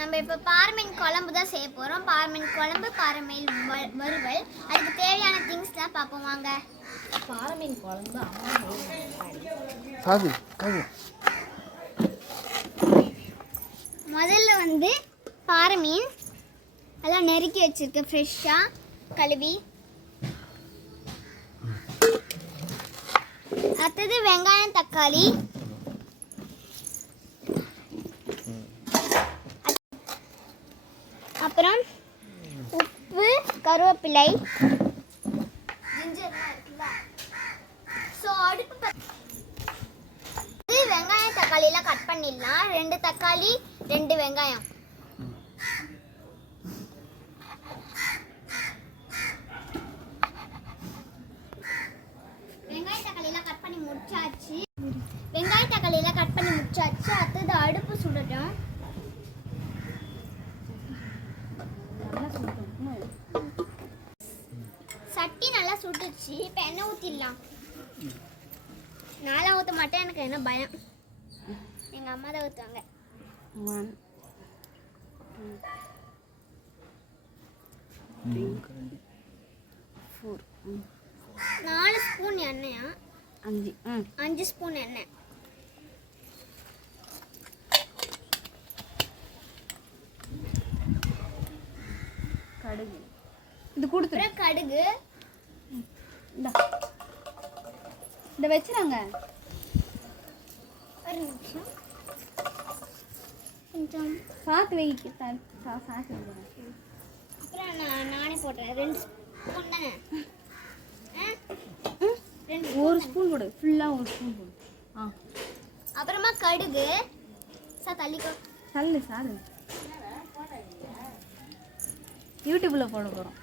நம்ம இப்போ பாறை மீன் குழம்பு தான் செய்ய போகிறோம். பாறை மீன் குழம்பு, பாறை மீன் வறுவல். அதுக்கு தேவையான திங்ஸ்லாம் பார்ப்போம் வாங்க. பாறை மீன் குழம்பு முதல்ல வந்து பாறை மீன் எல்லாம் நெருக்கி வச்சிருக்கேன், ஃப்ரெஷ்ஷாக கழுவி. அடுத்தது வெங்காயம், தக்காளி, அப்புறம் உப்பு, கருவேப்பிலை, வெங்காயம் தக்காளியெல்லாம் கட் பண்ணிடலாம். 2 தக்காளி 2 வெங்காயம். வெங்காய தக்காளியெல்லாம் கட் பண்ணி முடிச்சாச்சு. அடுத்தது அடுப்பு சுடட்டும். சட்டி நல்லா சுட்டுச்சு. இப்போ எண்ணெய் ஊற்றிடலாம். நான்லாம் ஊற்ற மாட்டேன், எனக்கு என்ன பயம். எங்கள் அம்மா தான் ஊற்றுவாங்க. 1 2 3 4 4 ஸ்பூன் எண்ணெயா? 5 ஸ்பூன் எண்ணெய். கடுகு இது கொடுத்துரு. கடுகு இந்த வச்சுறாங்க. ஒரு நிமிஷம் கொஞ்சம் சாத்து வைக்க சாத்து. அப்புறம் நானே போட்டுறேன். 2 ஸ்பூன் தானே? 1 ஸ்பூன் போடு. ஃபுல்லாக 1 ஸ்பூன் போடு. அப்புறமா கடுகு. தள்ளிக்கோ. தள்ளு சாரு. யூடியூப்பில் போட போகிறோம்.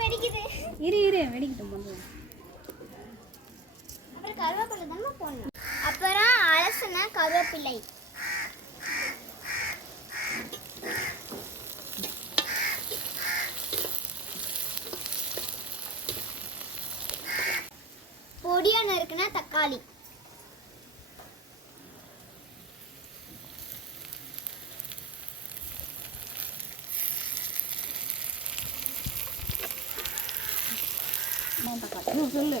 வெடிக்குது. இரு வெடிக்கிட்டோம். பண்ணுறோம். அப்புறம் கருவேப்பிலை தானே போடணும். அப்புறம் அலசின கருவேப்பிலை. பொடியாக நறுக்குனா தக்காளி. சொல்லு.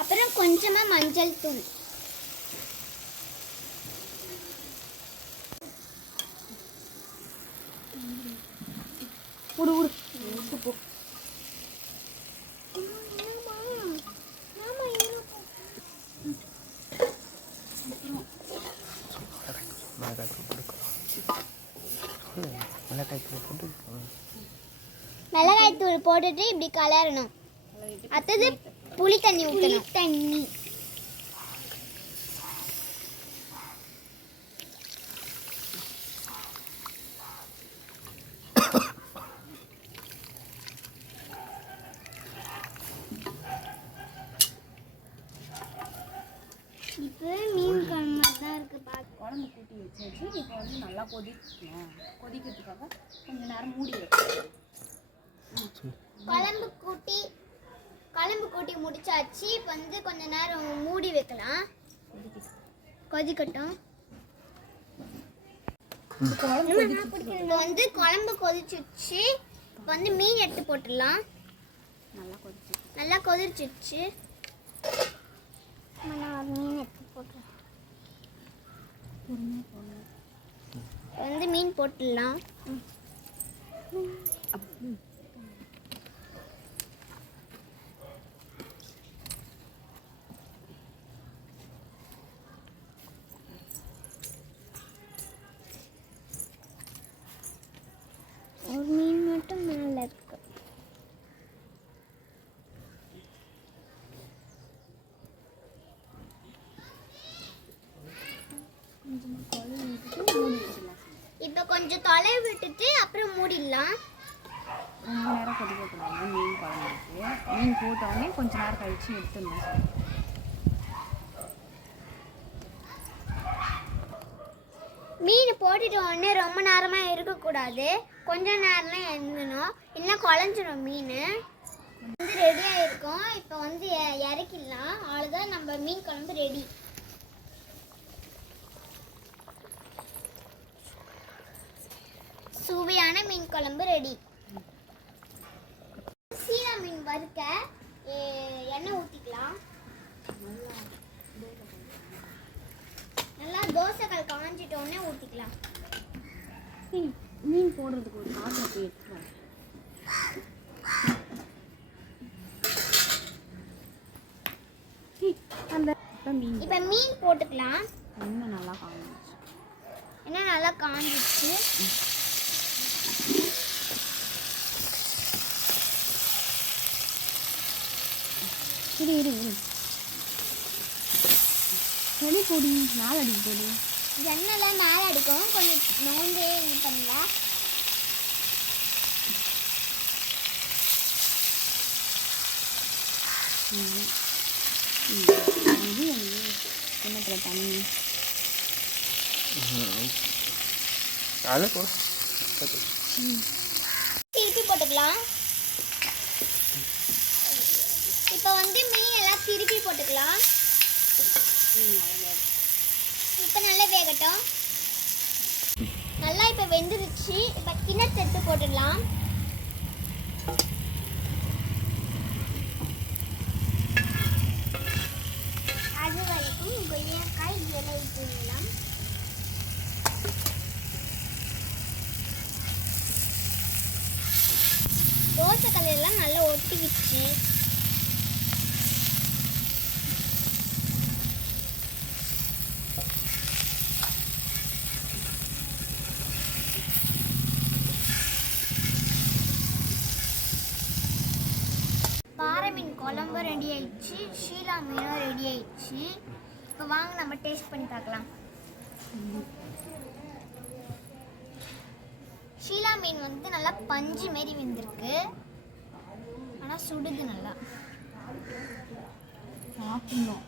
அப்புறம் கொஞ்சமா மஞ்சள் தூள். உடு மிளகாய் தூள் போட்டுட்டு இப்படி கலரணும். அடுத்தது புளி தண்ணி ஊற்றணும். இப்போ மீன் குழம்பு தான் இருக்கு. குழம்பு கூட்டி வச்சாச்சு. இப்போ வந்து நல்லா கொதிக்கணும். கொதிக்கிறதுக்காக கொஞ்சம் நேரம் மூடி வைக்கணும். குழம்பு கூட்டி முடிச்சாச்சு. இப்போ வந்து கொஞ்ச நேரம் மூடி வைக்கலாம். கொதிக்கட்டும். இப்போ வந்து குழம்பு கொதிச்சிச்சு. இப்போ வந்து மீன் எடுத்து போட்டுடலாம். நல்லா கொதிச்சிச்சு. மீன் எடுத்து போட்டுடலாம். வந்து மீன் போட்டுடலாம். ஒரு மீன் மட்டும் மேலே இருக்கு. இப்போ கொஞ்சம் தொலை விட்டுட்டு அப்புறம் மூடிடலாம். ரொம்ப நேரம் கொதிக்கக்கூடாது. மீன் குழம்புக்கு மீன் போட்டோடனே கொஞ்சம் நேரம் கழிச்சு எடுத்துடணும். மீன் போட்டுட்டு உடனே ரொம்ப நேரமாக இருக்கக்கூடாது, கொஞ்ச நேரம் தான் இருந்தணும், இல்லைன்னா குழஞ்சிடும் மீன். வந்து ரெடியாக இருக்கும். இப்போ வந்து இறக்கிடலாம். அவ்வளோதான், நம்ம மீன் குழம்பு ரெடி. சுவையான மீன் குழம்பு ரெடி. சீலா மீன் வறுக்க எண்ணெய் ஊற்றிக்கலாம். நல்லா தோசைகள் காஞ்சிட்டோன்னே ஊற்றிக்கலாம். மீன் போடுறதுக்கு ஒரு காசை போய் எடுத்துக்கலாம். அந்த இப்போ மீன் போட்டுக்கலாம். எண்ணெய் நல்லா காஞ்சிச்சு. எண்ணெய் நல்லா காஞ்சிச்சு. இரு பொடி பொடி மேலே அடிக்க பொடி எண்ணெய்லாம் மேலே அடிக்கும். கொஞ்சம் நோண்டே இது பண்ணலாம். எண்ணத்தில் தண்ணி திருப்பி போட்டுக்கலாம். இப்போ வந்து மீன் எல்லாம் திருப்பி போட்டுக்கலாம். இப்போ நல்லா வேகட்டும். நல்லா இப்போ வெந்துருச்சு. இப்போ கிண்ணத்தை எடுத்து போட்டுடலாம். அது வரைக்கும் கொய்யாக்காய் இலை தூங்கலாம். தோசைக்கல் எல்லாம் நல்லா ஒட்டிக்கிச்சு. பாறை மீன் குழம்பு ரெடி ஆயிடுச்சு. ஷீலா மீனும் ரெடி ஆயிடுச்சு. இப்போ வாங்க நம்ம டேஸ்ட் பண்ணி பார்க்கலாம். ஷீலா மீன் வந்து நல்லா பஞ்சு மாரி வெந்திருக்கு. ஆனால் சுடுது நல்லா. சாப்பிடணும்.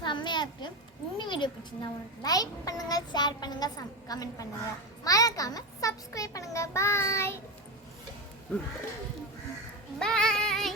செம்மையாக இருக்கு. இந்த வீடியோ பிடிச்சிருந்தா உங்களுக்கு லைக் பண்ணுங்க, ஷேர் பண்ணுங்க, கமெண்ட் பண்ணுங்க, மறக்காம சப்ஸ்கிரைப் பண்ணுங்க. பாய் பாய்.